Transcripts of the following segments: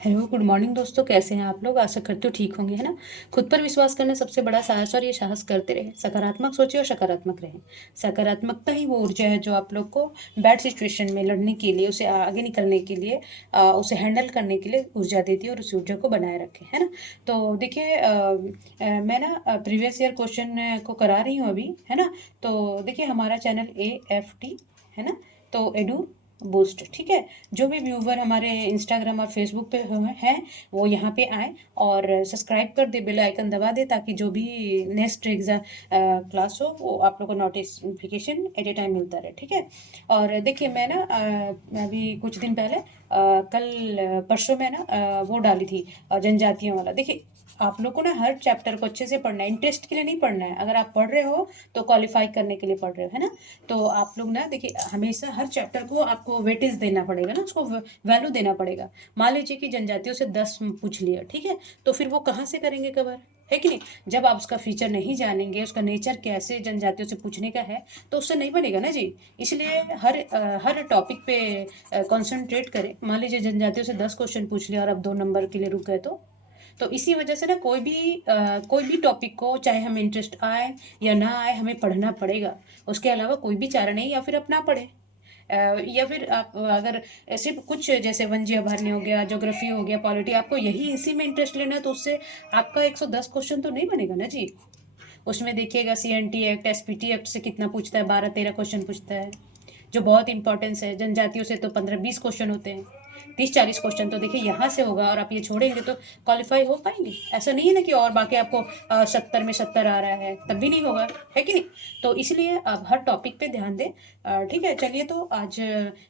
Hello good morning दोस्तों, कैसे हैं आप लोग। आशा करते हो ठीक होंगे, है ना। खुद पर विश्वास करना सबसे बड़ा साहस, और ये साहस करते रहे। सकारात्मक सोचिए और सकारात्मक रहें। सकारात्मकता ही वो ऊर्जा है जो आप लोग को बैड सिचुएशन में लड़ने के लिए, उसे आगे निकलने के लिए, उसे हैंडल करने के लिए ऊर्जा देती है और उस ऊर्जा को बनाए रखे, है ना। तो देखिए मैं ना प्रीवियस ईयर क्वेश्चन को करा रही हूँ अभी, है ना। तो देखिए हमारा चैनल AFT है ना, तो एडू बूस्ट, ठीक है। जो भी व्यूवर हमारे इंस्टाग्राम और फेसबुक पे हैं वो यहाँ पे आए और सब्सक्राइब कर दे, बेल आइकन दबा दे, ताकि जो भी नेक्स्ट एग्जाम क्लास हो वो आप लोग को नोटिफिकेशन एट ए टाइम मिलता रहे, ठीक है। और देखिए मैं ना अभी कुछ दिन पहले कल परसों में ना वो डाली थी जनजातियों वाला। देखिए आप लोग को ना हर चैप्टर को अच्छे से पढ़ना है, इंटरेस्ट के लिए नहीं पढ़ना है। अगर आप पढ़ रहे हो तो क्वालिफाई करने के लिए पढ़ रहे हो, है ना। तो आप लोग ना देखिए हमेशा हर चैप्टर को आपको वेटेज देना पड़ेगा ना, उसको वैल्यू देना पड़ेगा। मान लीजिए कि जनजातियों से 10 पूछ लिया, ठीक है, तो फिर वो कहाँ से करेंगे कवर, है कि नहीं। जब आप उसका फीचर नहीं जानेंगे, उसका नेचर कैसे जनजातियों से पूछने का है, तो उससे नहीं बनेगा ना जी। इसलिए हर टॉपिक पे कंसंट्रेट करें। मान लीजिए जनजातियों से 10 क्वेश्चन पूछ लिया और अब 2 नंबर के लिए रुक गए, तो इसी वजह से ना कोई भी टॉपिक को, चाहे हमें इंटरेस्ट आए या ना आए, हमें पढ़ना पड़ेगा। उसके अलावा कोई भी चारा नहीं, या फिर अपना पढ़े। या फिर आप अगर सिर्फ कुछ जैसे वन्य अभयारण्य हो गया, ज्योग्राफी हो गया, पॉलिटी, आपको यही इसी में इंटरेस्ट लेना है, तो उससे आपका 110 क्वेश्चन तो नहीं बनेगा ना जी। उसमें देखिएगा CNT एक्ट, SPT एक्ट से कितना पूछता है, 12-13 क्वेश्चन पूछता है, जो बहुत इंपॉर्टेंस है। जनजातियों से तो 15-20 क्वेश्चन होते हैं, 30-40 क्वेश्चन तो देखिए यहाँ से होगा। और आप ये छोड़ेंगे तो क्वालिफाई हो पाएंगे? ऐसा नहीं है ना कि और बाकी आपको 70 में 70 आ रहा है तब भी नहीं होगा, है कि नहीं। तो इसलिए आप हर टॉपिक पे ध्यान दें। ठीक है, चलिए तो आज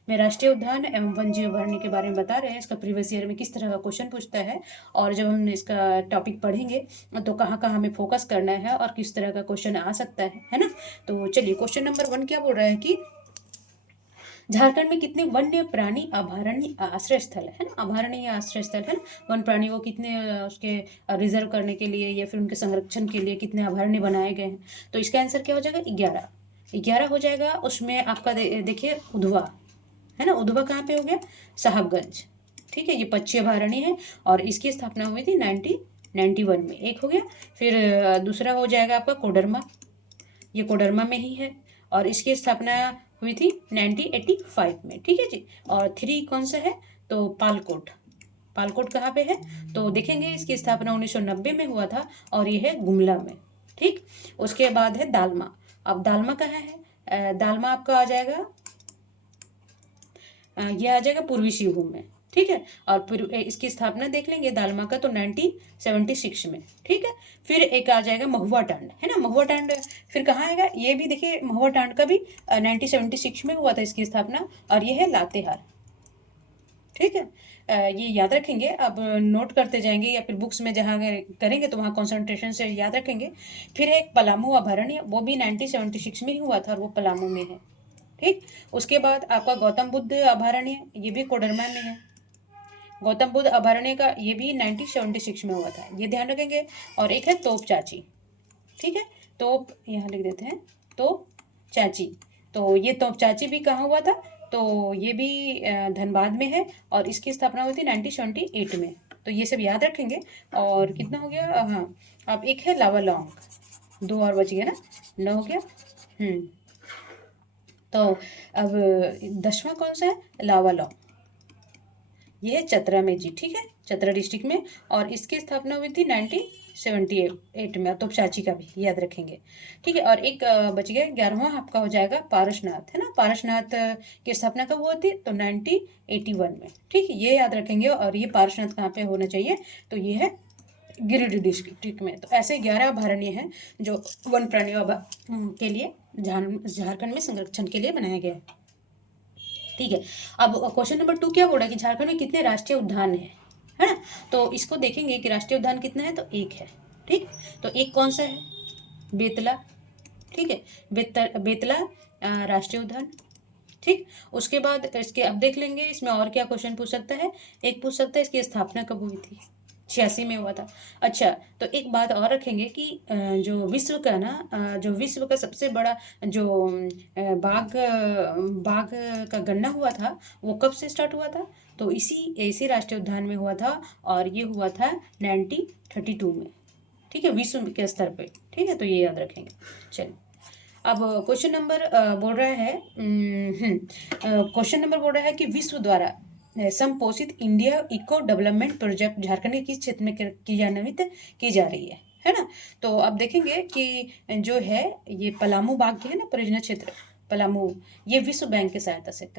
मैं राष्ट्रीय उद्यान एवं वन्य अभयारण्य के बारे में बता रहे हैं, इसका प्रीवियस ईयर में किस तरह का क्वेश्चन पूछता है, और जब हम इसका टॉपिक पढ़ेंगे तो कहाँ कहाँ हमें फोकस करना है और किस तरह का क्वेश्चन आ सकता है ना। तो चलिए क्वेश्चन नंबर 1 क्या बोल रहा है कि झारखंड में कितने वन्य प्राणी अभयारण्य आश्रय स्थल है ना। अभयारण्य आश्रय स्थल है ना, वन प्राणी को कितने उसके रिजर्व करने के लिए या फिर उनके संरक्षण के लिए कितने अभयारण्य बनाए गए हैं। तो इसका आंसर क्या हो जाएगा? 11। 11 हो जाएगा। उसमें आपका देखिए उधवा, है ना। उधवा कहाँ पे हो गया? साहबगंज, ठीक है। ये पक्षी अभयारण्य है और इसकी स्थापना हुई थी 1991 में। एक हो गया। फिर दूसरा हो जाएगा आपका कोडरमा, ये कोडरमा में ही है और इसकी स्थापना हुई थी 1985 में, ठीक है जी। और 3 कौन सा है? तो पालकोट। पालकोट कहाँ पे है? तो देखेंगे इसकी स्थापना 1990 में हुआ था और ये है गुमला में, ठीक। उसके बाद है दालमा। अब दालमा कहाँ है? दालमा आपका आ जाएगा, ये आ जाएगा पूर्वी सिंहभूम में, ठीक है। और इसकी स्थापना देख लेंगे दालमा का तो 1976 में, ठीक है। फिर एक आ जाएगा महुआ टांड, है ना। महुआ टांड फिर कहाँ आएगा? ये भी देखिए महुआ टांड का भी 1976 में हुआ था इसकी स्थापना, और ये है लातेहार, ठीक है। ये याद रखेंगे, अब नोट करते जाएंगे या फिर बुक्स में जहाँ करेंगे तो वहाँ कंसंट्रेशन से याद रखेंगे। फिर एक पलामू अभयारण्य, वो भी 1976 में ही हुआ था और वो पलामू में है, ठीक। उसके बाद आपका गौतम बुद्ध अभयारण्य, ये भी कोडरमा में है। गौतम बुद्ध अभयारण्य का ये भी 1976 में हुआ था, ये ध्यान रखेंगे। और एक है तोप चाची, ठीक है। तोप यहाँ लिख देते हैं, तोप चाची। तो ये तोप चाची भी कहाँ हुआ था? तो ये भी धनबाद में है और इसकी स्थापना हुई थी 1978 में। तो ये सब याद रखेंगे। और कितना हो गया? हाँ, अब एक है लावालौंग, 2 और बच गया ना, 9 हो गया। तो अब 10वां कौन सा है? लावालौंग, ये है चतरा में जी, ठीक है, चतरा डिस्ट्रिक्ट में। और इसकी स्थापना हुई थी 1978 में। तो चाची का भी याद रखेंगे, ठीक है। और एक बच गया, 11वां आपका हो जाएगा पारसनाथ, है ना। पारसनाथ की स्थापना कब हुई थी? तो 1981 में, ठीक है, ये याद रखेंगे। और ये पारसनाथ कहाँ पे होना चाहिए? तो ये है गिरिडीह डिस्ट्रिक्ट में। तो ऐसे 11 अभयारण्य हैं जो वन प्राणियों के लिए झारखंड में संरक्षण के लिए बनाया गया है, ठीक है। अब क्वेश्चन नंबर 2 क्या बोल रहा है कि झारखंड में कितने राष्ट्रीय उद्यान है ना। तो इसको देखेंगे कि राष्ट्रीय उद्यान कितना है, तो 1 है, ठीक। तो एक कौन सा है? बेतला, ठीक है। बेतला राष्ट्रीय उद्यान, ठीक। उसके बाद इसके अब देख लेंगे इसमें और क्या क्वेश्चन पूछ सकता है। एक पूछ सकता है इसकी स्थापना कब हुई थी? 86 में हुआ था। अच्छा, तो एक बात और रखेंगे कि जो विश्व का ना जो विश्व का सबसे बड़ा जो बाघ का गणना हुआ था वो कब से स्टार्ट हुआ था? तो इसी राष्ट्रीय उद्यान में हुआ था, और ये हुआ था 1932 में। ठीक है, विश्व के स्तर पे। ठीक है, तो ये याद रखेंगे। चलिए, अब क्वेश्चन नंबर बोल रहा है, क्वेश्चन नंबर बोल रहा है कि विश्व द्वारा संपोषित India eco development project Jharkhand के किस क्षेत्र में क्रियान्वित की जा रही है ना। तो अब देखेंगे कि जो है ये पलामू बाग के है ना परियोजना क्षेत्र पलामू, ये विश्व बैंक की सहायता से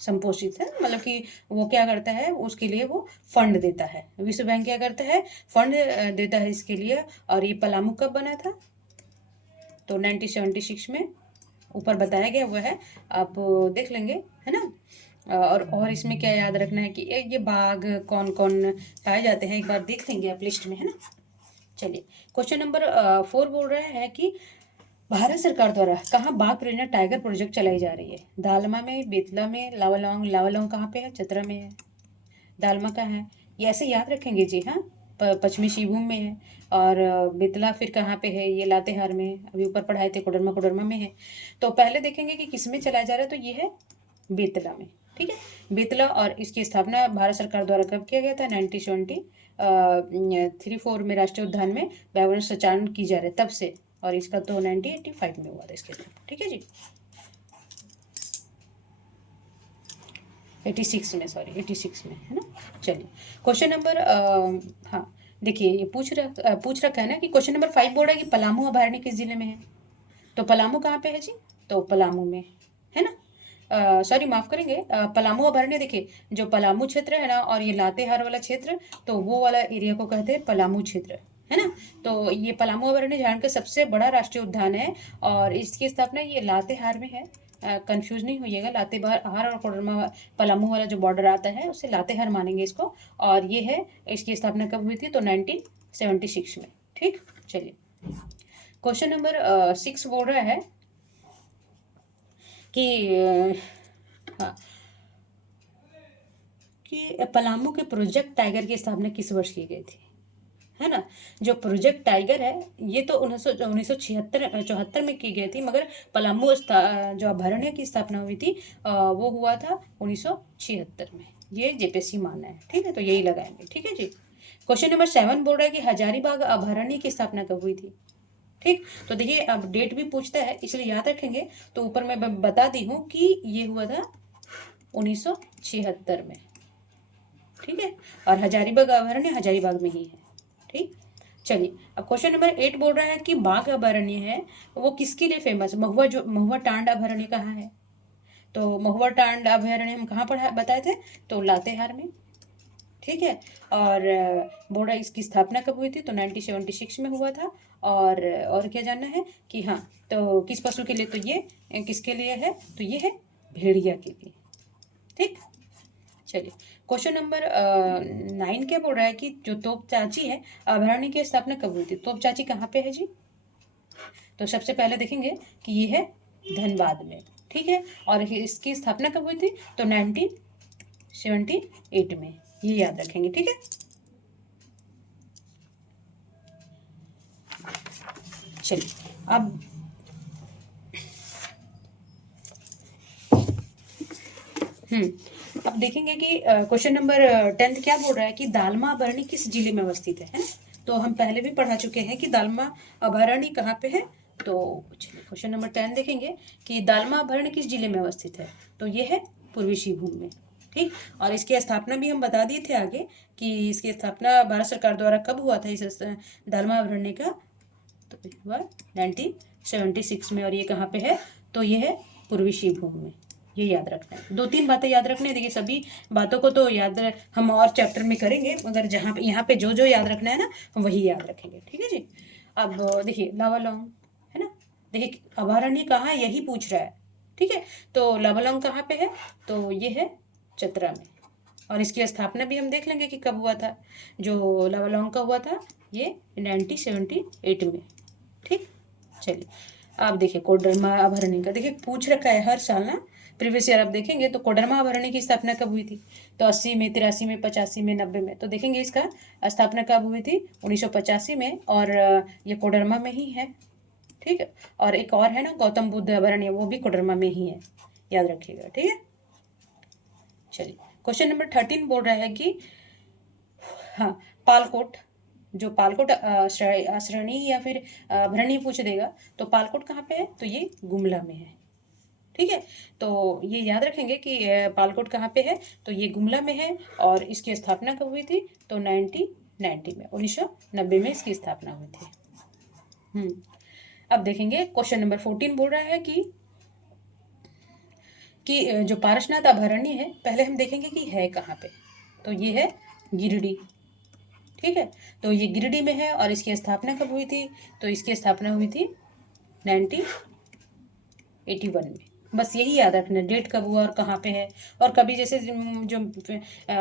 संपोषित है। मतलब कि वो क्या करता है, उसके लिए वो फंड देता है। विश्व बैंक क्या करता है, फंड देता है इसके लिए। और ये पलामू कब बना था, तो 1976 में ऊपर बताया गया हुआ है, आप देख लेंगे, है ना। और इसमें क्या याद रखना है कि ये बाग कौन कौन पाए जाते हैं, एक बार देख लेंगे आप लिस्ट में, है ना। चलिए, क्वेश्चन नंबर 4 बोल रहा है कि भारत सरकार द्वारा कहाँ बाघ परियोजना टाइगर प्रोजेक्ट चलाई जा रही है। दालमा में, बेतला में, लावालौंग। लावालौंग कहाँ पे है, चतरा में है। दालमा कहाँ है, ये ऐसे याद रखेंगे जी। हाँ, पश्चिमी सिंहभूम में है। और बेतला फिर कहाँ पे है, ये लातेहार में, अभी ऊपर पढ़ाए थे, कोडरमा। कोडरमा में है। तो पहले देखेंगे कि किस में चलाया जा रहा है, तो ये है बेतला में। ठीक है, बेतला। और इसकी स्थापना भारत सरकार द्वारा कब किया गया था, 1973-4 में राष्ट्रीय उद्यान में पर्यावरण संचालन की जा रही है तब से। और इसका तो 1985 में हुआ था इसके साथ। ठीक है जी, 86 में, सॉरी 86 में, है ना। चलिए, क्वेश्चन नंबर हाँ देखिए, ये पूछ रखा है ना कि क्वेश्चन नंबर 5 बोल रहा है कि पलामू अभयारण्य किस जिले में है। तो पलामू कहाँ पे है जी, तो पलामू में, है ना। सॉरी माफ करेंगे, पलामू अभयारण्य देखिए, जो पलामू क्षेत्र है ना, और ये लातेहार वाला क्षेत्र, तो वो वाला एरिया को कहते हैं पलामू क्षेत्र, है ना। तो ये पलामू अभयारण्य झारखंड का सबसे बड़ा राष्ट्रीय उद्यान है, और इसकी स्थापना ये लातेहार में है। कंफ्यूज नहीं होइएगा, लातेहार और कोडरमा पलामू वाला जो बॉर्डर आता है उसे लातेहार मानेंगे इसको। और ये है, इसकी स्थापना कब हुई थी, तो 1976 में। ठीक, चलिए, क्वेश्चन नंबर 6 बोल रहा है कि हाँ, कि पलामू के प्रोजेक्ट टाइगर की स्थापना किस वर्ष की गई थी, है ना। जो प्रोजेक्ट टाइगर है ये तो 1974 में की गई थी, मगर पलामू जो अभयारण्य की स्थापना हुई थी वो हुआ था 1976 में। ये जेपीएससी मानना है। ठीक है, तो यही लगाएंगे। ठीक है जी। क्वेश्चन नंबर 7 बोल रहा है कि हजारीबाग अभयारण्य की स्थापना कब हुई थी। ठीक, तो देखिए अब डेट भी पूछता है इसलिए याद रखेंगे। तो ऊपर मैं बता दी हूँ कि ये हुआ था 1976 में। ठीक है, और हजारीबाग अभयारण्य हजारीबाग में ही है। ठीक, चलिए, अब क्वेश्चन नंबर 8 बोल रहा है कि बाघ अभयारण्य है वो किसके लिए फेमस है। महुआ टांड अभयारण्य कहाँ है, तो महुआ टांड अभयारण्य हम कहाँ पढ़ा बताए थे, तो लातेहार में। ठीक है, और बोल रहा है इसकी स्थापना कब हुई थी, तो 1976 में हुआ था। और क्या जानना है कि हाँ, तो किस पशु के लिए, तो ये किसके लिए है, तो ये है भेड़िया के लिए। ठीक, चलिए, क्वेश्चन नंबर 9 क्या बोल रहा है कि जो तोप चाची है अभयारण्य की स्थापना कब हुई थी। तोप चाची कहाँ पे है जी, तो सबसे पहले देखेंगे कि ये है धनबाद में। ठीक है, और इसकी स्थापना कब हुई थी, तो 1978 में। ये याद रखेंगे। ठीक है, चलिए, अब अब देखेंगे कि क्वेश्चन नंबर 10 क्या बोल रहा है कि दालमा अभयारण्य किस जिले में अवस्थित है। तो हम पहले भी पढ़ा चुके हैं कि दालमा अभयारण्य कहाँ पे है। तो चलिए, क्वेश्चन नंबर 10 देखेंगे कि दालमा अभयारण्य किस जिले में अवस्थित है, तो ये है पूर्वी सिंहभूम में। ठीक, और इसकी स्थापना भी हम बता दिए थे आगे कि इसकी स्थापना भारत सरकार द्वारा कब हुआ था इस दालमा अभयारण्य का, तो हुआ 1976 में। और ये कहाँ पे है, तो ये है पूर्वी सिंहभूम में। ये याद रखना है, 2-3 बातें याद रखना है। देखिए सभी बातों को तो हम और चैप्टर में करेंगे, मगर जहाँ पे यहाँ पे जो जो याद रखना है ना, हम वही याद रखेंगे। ठीक है जी। अब देखिए लावालौंग, है ना। देखिए अभयारण्य कहाँ है, यही पूछ रहा है। ठीक है, तो लावालौंग कहाँ पे है, तो ये है चतरा में। और इसकी स्थापना भी हम देख लेंगे कि कब हुआ था। जो लावालौंग का हुआ था ये 1978 में। ठीक, चलिए, आप देखिए कोडरमा अभयारण्य का देखिए पूछ रखा है हर साल ना, प्रीवियस ईयर आप देखेंगे तो कोडरमा अभयारण्य की स्थापना कब हुई थी, तो 80 में, 83 में, 85 में, 90 में। तो देखेंगे इसका स्थापना कब हुई थी, 1985 में। और ये कोडरमा में ही है। ठीक है, और एक और है ना गौतम बुद्ध अभयारण्य, वो भी कोडरमा में ही है, याद रखिएगा। ठीक है, चलिए, क्वेश्चन नंबर 13 बोल रहा है कि हाँ, पालकोट, जो पालकोट श्रेणी या फिर भरणी पूछ देगा तो पालकोट कहाँ पे है, तो ये गुमला में है। ठीक है, तो ये याद रखेंगे कि पालकोट कहाँ पे है, तो ये गुमला में है और इसकी स्थापना कब हुई थी, तो 1990 में, 1990 में इसकी स्थापना हुई थी। अब देखेंगे क्वेश्चन नंबर 14 बोल रहा है कि जो पारसनाथ अभयारण्य है, पहले हम देखेंगे कि है कहाँ पे, तो ये है गिरिडीह। ठीक है, तो ये गिरिडीह में है और इसकी स्थापना कब हुई थी, तो इसकी स्थापना हुई थी 1981 में। बस यही याद रखना, डेट कब हुआ और कहाँ पे है। और कभी जैसे जो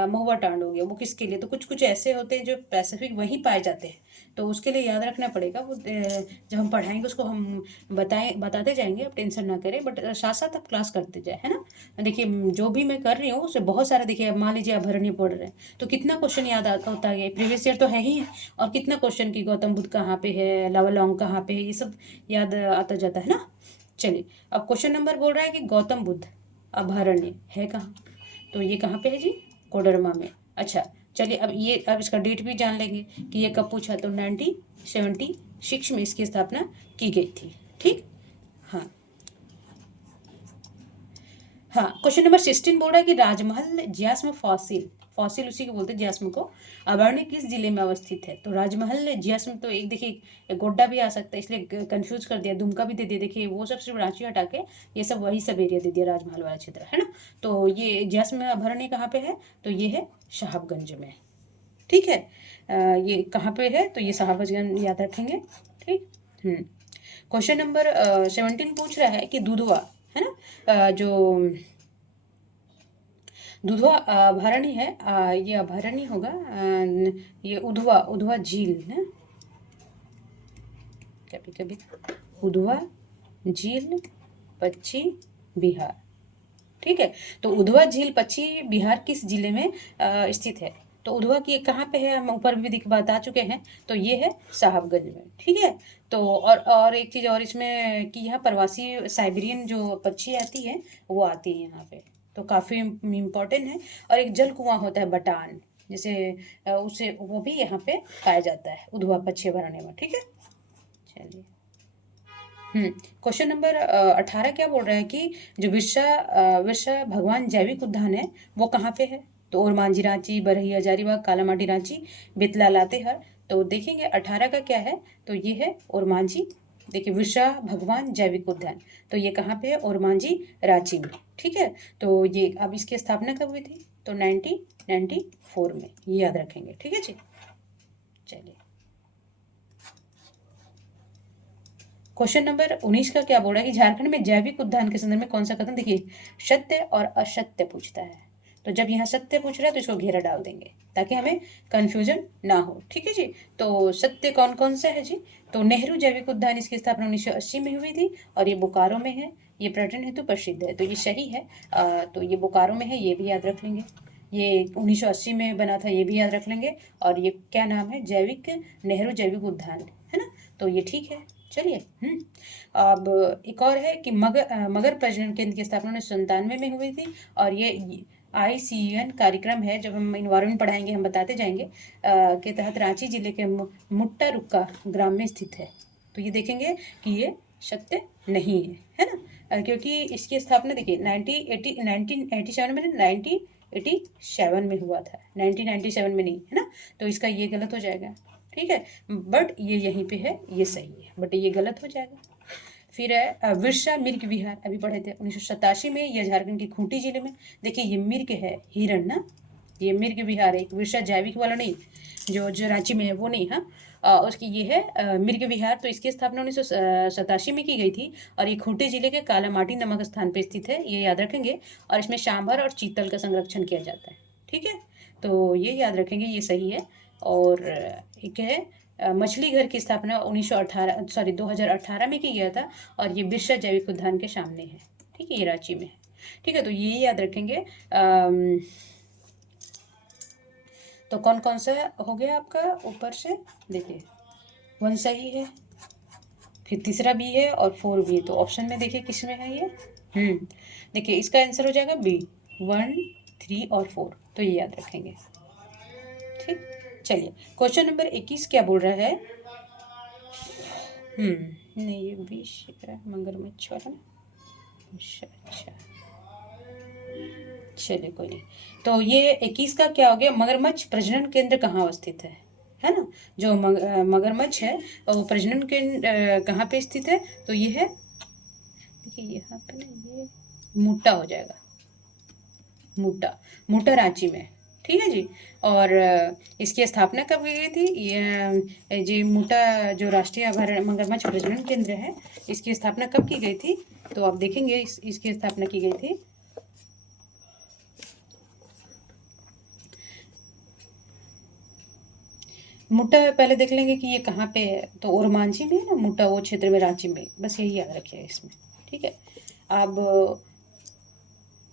महुआ टांड हो गया, वो किसके लिए, तो कुछ कुछ ऐसे होते हैं जो स्पेसिफिक वहीं पाए जाते हैं, तो उसके लिए याद रखना पड़ेगा। वो जब हम पढ़ाएंगे उसको हम बताते जाएंगे, आप टेंशन ना करें, बट साथ साथ आप क्लास करते जाए, है ना। देखिए जो भी मैं कर रही हूँ उससे बहुत सारे, देखिए अब मान लीजिए अभ्यारण्य पढ़ रहे हैं तो कितना क्वेश्चन याद होता है, प्रीवियस ईयर तो है ही है, और कितना क्वेश्चन की गौतम बुद्ध कहाँ पे है, लावालौंग कहाँ पे है, ये सब याद आता जाता है ना। चलिए, अब क्वेश्चन नंबर बोल रहा है कि गौतम बुद्ध अभयारण्य है कहाँ, तो ये कहाँ पे है जी, कोडरमा में। अच्छा, चलिए अब इसका डेट भी जान लेंगे कि ये कब पूछा, तो 1976 में इसकी स्थापना की गई थी। ठीक, हाँ हाँ। क्वेश्चन नंबर 16 बोल रहा है कि राजमहल ज्यास्म फॉसिल, फॉसिल उसी को बोलते हैं ज्यास्म को, अभयारण्य किस जिले में अवस्थित है, तो राजमहल ज्यास्म, तो एक देखिए एक गोड्डा भी आ सकता है, इसलिए कंफ्यूज कर दिया, दुमका भी दे दिया, देखिए वो सब सिर्फ रांची हटा के ये सब वही सब एरिया दे दिया, राजमहल वाला क्षेत्र, है ना। तो ये ज्यास्म अभयारण्य कहाँ पे है, तो ये है साहबगंज में। ठीक है, ये कहाँ पे है, तो ये साहबगंज याद रखेंगे। ठीक। क्वेश्चन नंबर 17 पूछ रहा है कि दुधवा, है ना, जो दुधवा अभयारण्य है, ये अभयारण्य होगा, ये उधवा उधवा झील है, कभी कभी उधवा झील, पश्चिम बिहार। ठीक है, तो उधवा झील पश्चिम बिहार किस जिले में स्थित है, तो उधवा की कहाँ पे है, हम ऊपर भी बता चुके हैं, तो ये है साहबगंज में। ठीक है, तो और एक चीज़ और इसमें कि यहाँ प्रवासी साइबेरियन जो पक्षी आती है वो आती है यहाँ पे, तो काफ़ी इम्पोर्टेंट है। और एक जल कुआं होता है बटान, जैसे उसे वो भी यहाँ पे पाया जाता है उधवा पक्षी अभयारण्य में। ठीक है, चलिए। क्वेश्चन नंबर 18 क्या बोल रहा है कि जो विरसा भगवान जैविक उद्यान है वो कहाँ पे है, तो ओरमांझी रांची, बरही हजारीबाग, कालामाटी रांची, बेतला लातेहार। तो देखेंगे 18 का क्या है, तो ये है ओरमांझी। देखिए विरसा भगवान जैविक उद्यान, तो ये कहाँ पे है, ओरमांझी रांची में। ठीक है, तो ये अब इसकी स्थापना कब हुई थी, तो 1994 में, ये याद रखेंगे। ठीक है जी, चलिए। क्वेश्चन नंबर 19 का क्या बोल रहा है कि झारखंड में जैविक उद्यान के संदर्भ में कौन सा कथन, देखिए सत्य और असत्य पूछता है, तो जब यहाँ सत्य पूछ रहा है तो इसको घेरा डाल देंगे ताकि हमें कंफ्यूजन ना हो। ठीक है जी, तो सत्य कौन कौन सा है जी, तो नेहरू जैविक उद्यान, इसकी स्थापना 1980 में हुई थी और ये बोकारो में है, ये पर्यटन हेतु प्रसिद्ध है, तो ये सही है। तो ये बोकारो में है, ये भी याद रख लेंगे। ये 1980 में बना था, ये भी याद रख लेंगे। और ये क्या नाम है, जैविक नेहरू जैविक उद्यान, है ना, तो ये ठीक है। चलिए। अब एक और है कि मगर प्रजनन केंद्र की स्थापना 1997 में हुई थी और ये ICUN कार्यक्रम है, जब हम इन्वायरमेंट पढ़ाएंगे हम बताते जाएंगे, के तहत रांची जिले के मुट्टा रुक्का ग्राम में स्थित है। तो ये देखेंगे कि ये सत्य नहीं है ना, क्योंकि इसकी स्थापना देखिए 1987 में 1987 में हुआ था, 1997 में नहीं, है ना, तो इसका ये गलत हो जाएगा। ठीक है, बट ये यहीं पे है, ये सही है, बट ये गलत हो जाएगा। फिर है विरसा मिर्ग विहार, अभी पढ़े थे 1987 में, यह झारखंड के खूंटी जिले में। देखिए ये मिर्ग है, हिरण ना, ये मिर्ग विहार है, विरसा जैविक वाला नहीं, जो रांची में है वो नहीं। हाँ, उसकी ये है मिर्ग विहार, तो इसकी स्थापना 1987 में की गई थी और ये खूंटी जिले के कालामाटी नामक स्थान पर स्थित है, ये याद रखेंगे। और इसमें सांभर और चीतल का संरक्षण किया जाता है। ठीक है, तो ये याद रखेंगे, ये सही है। और एक है मछली घर की स्थापना 2018 में की गया था और ये बिरसा जैविक उद्यान के सामने है। ठीक है, ये रांची में है। ठीक है, तो ये याद रखेंगे। तो कौन कौन सा हो गया आपका ऊपर से, देखिए 1 सही है, फिर तीसरा भी है और 4 भी है, तो ऑप्शन में देखिए किस में है ये। देखिए इसका आंसर हो जाएगा बी, 1 3 और 4, तो ये याद रखेंगे। ठीक, चलिए क्वेश्चन नंबर 21 क्या बोल रहा है? नहीं, ये विष मगरमच्छ वाला ना। अच्छा, चलिए कोई नहीं। तो ये 21 का क्या हो गया? मगरमच्छ प्रजनन केंद्र कहाँ अवस्थित है ना? जो मगरमच्छ है वो प्रजनन केंद्र कहाँ पे स्थित है? तो ये है, देखिए यहाँ पे ना, ये मुट्टा हो जाएगा, मुट्टा रांची में। ठीक है जी। और इसकी स्थापना कब की गई थी? ये जी मुट्टा जो राष्ट्रीय अभयारण्य मगरमच्छ प्रजनन केंद्र है, इसकी स्थापना कब की गई थी? तो आप देखेंगे इसकी स्थापना की गई थी मुट्टा। पहले देख लेंगे कि ये कहाँ पे है। तो ओरमांझी में है ना मुट्टा, वो क्षेत्र में, रांची में, बस यही याद रखिए इसमें। ठीक है। अब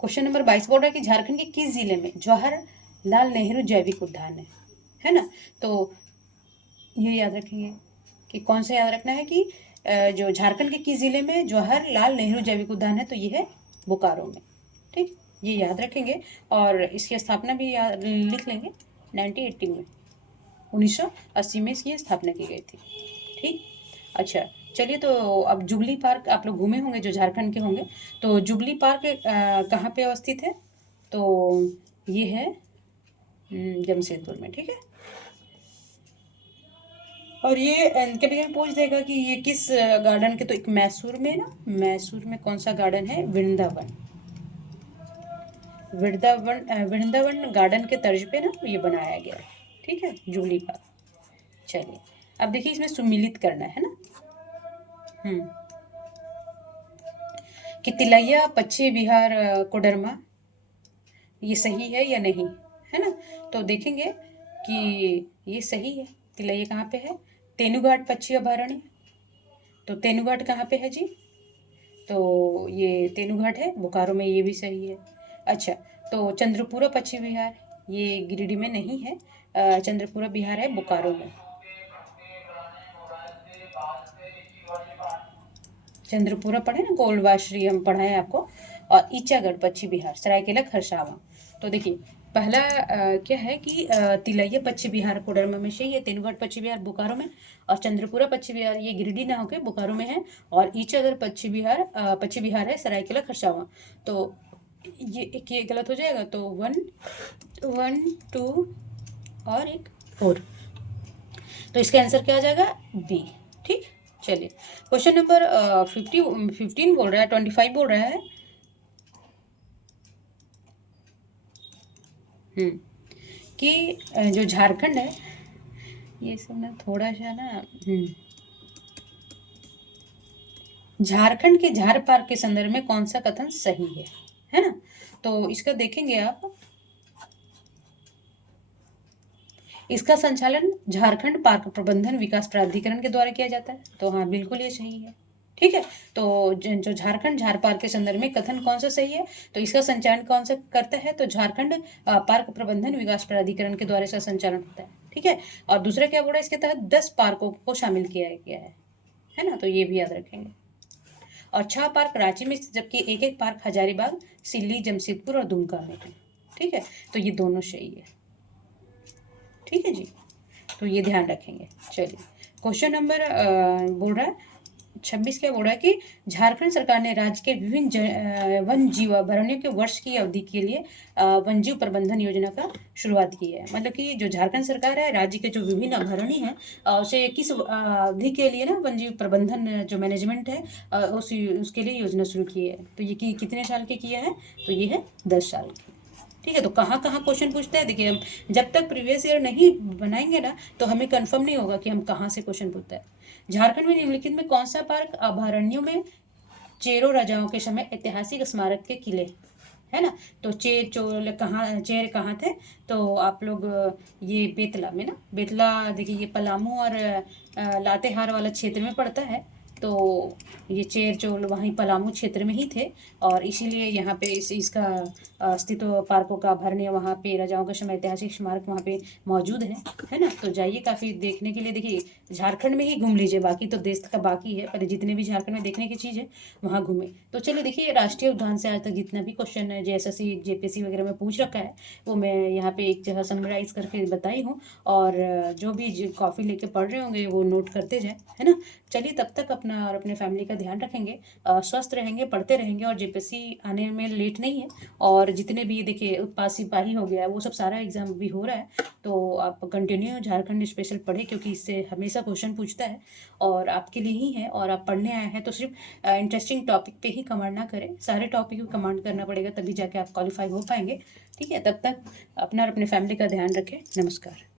क्वेश्चन नंबर 22 बोल रहा है कि झारखंड के किस जिले में जवाहरलाल नेहरू जैविक उद्यान है ना? तो ये याद रखेंगे कि कौन सा याद रखना है कि जो झारखंड के किस जिले में जवाहरलाल नेहरू जैविक उद्यान है? तो ये है बोकारो में। ठीक, ये याद रखेंगे। और इसकी स्थापना भी याद लिख लेंगे, 1980 में, 1980 में इसकी स्थापना की गई थी। ठीक, अच्छा चलिए। तो अब जुबली पार्क आप लोग घूमे होंगे जो झारखंड के होंगे। तो जुबली पार्क कहाँ पे अवस्थित है? तो ये है जमशेदपुर में। ठीक है। और ये कभी कभी पूछ देगा कि ये किस गार्डन के, तो एक मैसूर में ना, मैसूर में कौन सा गार्डन है? वृंदावन। वृंदावन गार्डन के तर्ज पे ना ये बनाया गया है। ठीक है, जुबली पार्क। चलिए अब देखिए इसमें सुमिलित करना है ना। कि तिलैया पश्चिम बिहार कोडरमा, ये सही है या नहीं, है ना? तो देखेंगे कि ये सही है। तिलैया कहाँ पे है? तेनुघाट पक्षी अभयारण्य। तो तेनुघाट कहाँ पे है जी? तो ये तेनुघाट है बोकारो में, ये भी सही है। अच्छा, तो चंद्रपुरा पक्षी विहार, ये गिरिडीह में नहीं है, चंद्रपुरा बिहार है बोकारो में। चंद्रपुरा पढ़े ना, गोलवाश्री हम पढ़ाए आपको। और ईचागढ़ पश्चिम बिहार, सरायकेला खरसावां। तो देखिए पहला क्या है कि तिलैया पश्चिम बिहार कोडरमा में से, ये तेनुघाट पश्चिम बिहार बोकारो में, और चंद्रपुरा पश्चिम बिहार ये गिरिडीह ना होकर बोकारो में है, और ईचागढ़ पश्चिम बिहार है सरायकेला खरसावां। तो ये गलत हो जाएगा। तो 1 2 और एक 4, तो इसका आंसर क्या आ जाएगा? बी। ठीक, चलिए क्वेश्चन नंबर 15 बोल रहा है, 25 बोल रहा है कि जो झारखंड है, ये सब ना थोड़ा सा ना झारखंड के झार पार्क के संदर्भ में कौन सा कथन सही है ना? तो इसका देखेंगे आप, इसका संचालन झारखंड पार्क प्रबंधन विकास प्राधिकरण के द्वारा किया जाता है। तो हाँ, बिल्कुल ये सही है। ठीक है। तो जो झारखंड झार पार्क के संदर्भ में कथन कौन सा सही है? तो इसका संचालन कौन सा करता है? तो झारखंड पार्क प्रबंधन विकास प्राधिकरण के द्वारा इसका संचालन होता है। ठीक है। और दूसरा क्या बोला? इसके तहत 10 पार्कों को शामिल किया गया है ना? तो ये भी याद रखेंगे। और 6 पार्क रांची में, जबकि एक पार्क हजारीबाग, सिल्ली, जमशेदपुर और दुमका में है। ठीक है। तो ये दोनों सही है। ठीक है जी, तो ये ध्यान रखेंगे। चलिए क्वेश्चन नंबर बोल रहा है 26 क्या बोल रहा है कि झारखंड सरकार ने राज्य के विभिन्न वन जीव अभयारण्यों के वर्ष की अवधि के लिए वन जीव प्रबंधन योजना का शुरुआत की है। मतलब कि जो झारखंड सरकार है, राज्य के जो विभिन्न अभयारण्य हैं उसे किस अवधि के लिए ना वन जीव प्रबंधन जो मैनेजमेंट है उसके लिए योजना शुरू की है। तो ये कितने साल के किया है? तो ये है 10 साल की। ठीक है। तो कहाँ कहाँ क्वेश्चन पूछता है, देखिए हम जब तक प्रीवियस ईयर नहीं बनाएंगे ना तो हमें कंफर्म नहीं होगा कि हम कहाँ से क्वेश्चन पूछता है। झारखंड में निम्नलिखित में कौन सा पार्क अभयारण्यों में चेरो राजाओं के समय ऐतिहासिक स्मारक के किले, है ना? तो चेर कहाँ थे? तो आप लोग ये बेतला में ना, बेतला देखिए ये पलामू और लातेहार वाला क्षेत्र में पड़ता है। तो ये चेर चोल वहीं पलामू क्षेत्र में ही थे और इसीलिए यहाँ पे इसका अस्तित्व पार्कों का अभयारण्य वहाँ पे राजाओं का समय ऐतिहासिक स्मारक वहाँ पे मौजूद है ना। तो जाइए काफ़ी देखने के लिए। देखिए झारखंड में ही घूम लीजिए, बाकी तो देश का बाकी है, पर जितने भी झारखंड में देखने की चीज़ है वहाँ घूमे। तो चलिए देखिए, राष्ट्रीय उद्यान से आज तक जितना भी क्वेश्चन है JSSC JPSC वगैरह में पूछ रखा है वो मैं यहाँ पे एक जगह समराइज करके बताई हूँ। और जो भी कॉफ़ी लेके पढ़ रहे होंगे वो नोट करते जाए, है ना। चलिए तब तक अपना और अपने फैमिली का ध्यान रखेंगे, स्वस्थ रहेंगे, पढ़ते रहेंगे। और JPSC आने में लेट नहीं है। और जितने भी देखिए उत्पाद सिपाही हो गया वो सब सारा एग्जाम भी हो रहा है, तो आप कंटिन्यू झारखंड स्पेशल पढ़े क्योंकि इससे हमेशा क्वेश्चन पूछता है और आपके लिए ही है। और आप पढ़ने आए हैं तो सिर्फ इंटरेस्टिंग टॉपिक पे ही कमांड ना करें, सारे टॉपिक को कमांड करना पड़ेगा तभी जाके आप क्वालिफाई हो पाएंगे। ठीक है, तब तक अपना और अपने फैमिली का ध्यान रखें। नमस्कार।